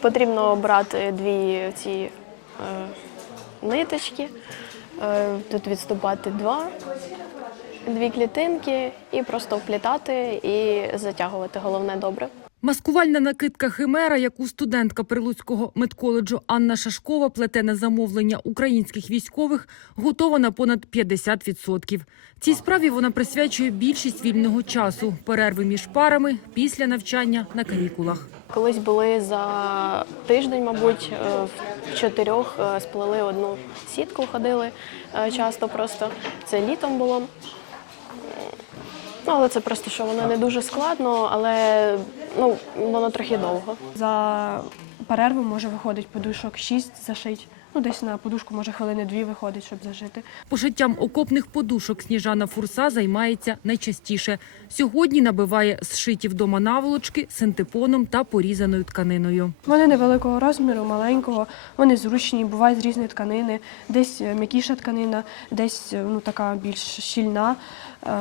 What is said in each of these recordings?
Потрібно брати дві ці е, ниточки, е, тут відступати два, дві клітинки і просто вплітати і затягувати. Головне добре. Маскувальна накидка Химера, яку студентка Прилуцького медколеджу Анна Шашкова плете на замовлення українських військових, готова на понад 50%. Цій справі вона присвячує більшість вільного часу, перерви між парами після навчання на канікулах. Колись були за тиждень, мабуть, е, в чотирьох е, сплели одну сітку, ходили е, часто просто. Це літом було. Ну, але це просто що воно не дуже складно, але ну, воно трохи довго. За перерву може виходить подушок 6 зашить. Ну, десь на подушку може хвилини дві виходить, щоб зажити. Пошиттям окопних подушок Сніжана Фурса займається найчастіше. Сьогодні набиває зшиті вдома наволочки синтепоном та порізаною тканиною. Вони невеликого розміру, маленького, вони зручні, бувають з різної тканини, десь е, м'якіша тканина, десь е, ну, така більш щільна, е,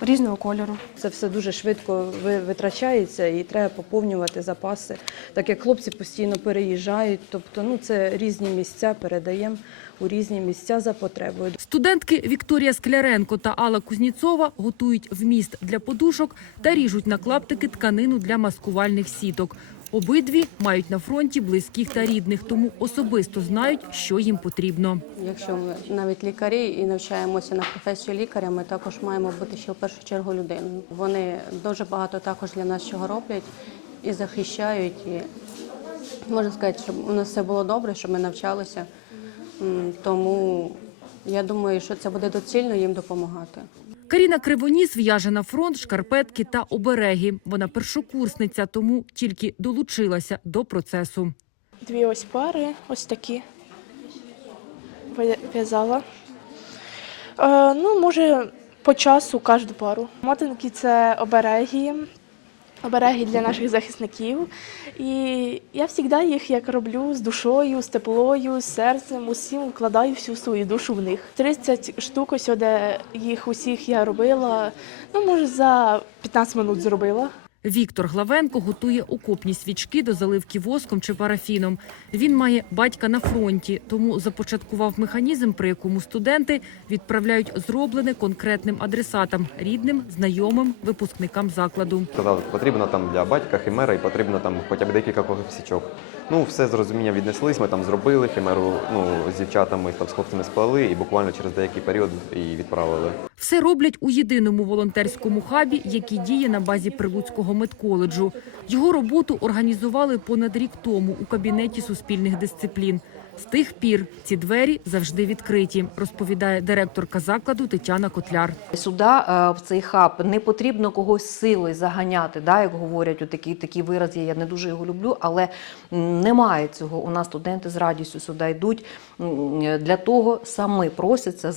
різного кольору. Це все дуже швидко витрачається і треба поповнювати запаси, так як хлопці постійно переїжджають. Тобто, ну це різні місця передаємо у різні місця за потребою. Студентки Вікторія Скляренко та Алла Кузніцова готують вміст для подушок та ріжуть на клаптики тканину для маскувальних сіток. Обидві мають на фронті близьких та рідних, тому особисто знають, що їм потрібно. Якщо ми навіть лікарі і навчаємося на професію лікаря, ми також маємо бути ще в першу чергу людиною. Вони дуже багато також для нас чого роблять і захищають. І можна сказати, щоб у нас все було добре, щоб ми навчалися. Тому я думаю, що це буде доцільно їм допомагати. Каріна Кривоніс в'яже на фронт шкарпетки та обереги. Вона першокурсниця, тому тільки долучилася до процесу. Дві ось пари, ось такі. в'я- В'язала. Е, ну, може, по часу кожну пару. Мотинки це обереги, обереги для наших захисників. І я завжди їх як роблю з душою, з теплою, з серцем, усім вкладаю всю свою душу в них. 30 штук ось їх усіх я робила. Ну, може, за 15 минут зробила. Віктор Главенко готує окопні свічки до заливки воском чи парафіном. Він має батька на фронті, тому започаткував механізм, при якому студенти відправляють зроблене конкретним адресатам – рідним, знайомим, випускникам закладу. Сказали, потрібно там для батька химера і потрібно там хоча б декілька січок. Ну, все з розумінням віднеслись, ми там зробили химеру, ну, з дівчатами, там, з хлопцями сплели і буквально через деякий період її відправили. Все роблять у єдиному волонтерському хабі, який діє на базі Прилуцького медколеджу. Його роботу організували понад рік тому у кабінеті суспільних дисциплін. З тих пір ці двері завжди відкриті, розповідає директорка закладу Тетяна Котляр. Сюди е, в цей хаб не потрібно когось силою заганяти, да, як говорять, у такі, такі вирази, я не дуже його люблю, але немає цього. У нас студенти з радістю сюди йдуть. Для того самі просяться,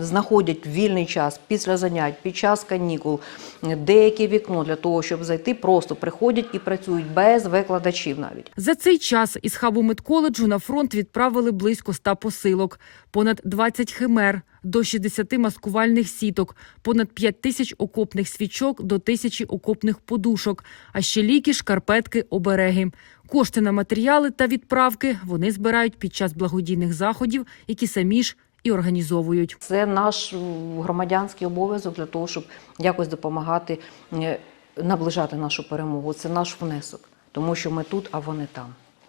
знаходять вільний час після занять, під час канікул, деяке вікно для того, щоб зайти, просто приходять і працюють без викладачів навіть. За цей час із хабу медколеджу на фронт відправили близько 100 посилок, понад 20 химер, до 60 маскувальних сіток, понад 5 тисяч окопних свічок до тисячі окопних подушок, а ще ліки, шкарпетки, обереги. Кошти на матеріали та відправки вони збирають під час благодійних заходів, які самі ж і організовують. Це наш громадянський обов'язок для того, щоб якось допомагати е, наближати нашу перемогу. Це наш внесок, тому що ми тут, а вони там.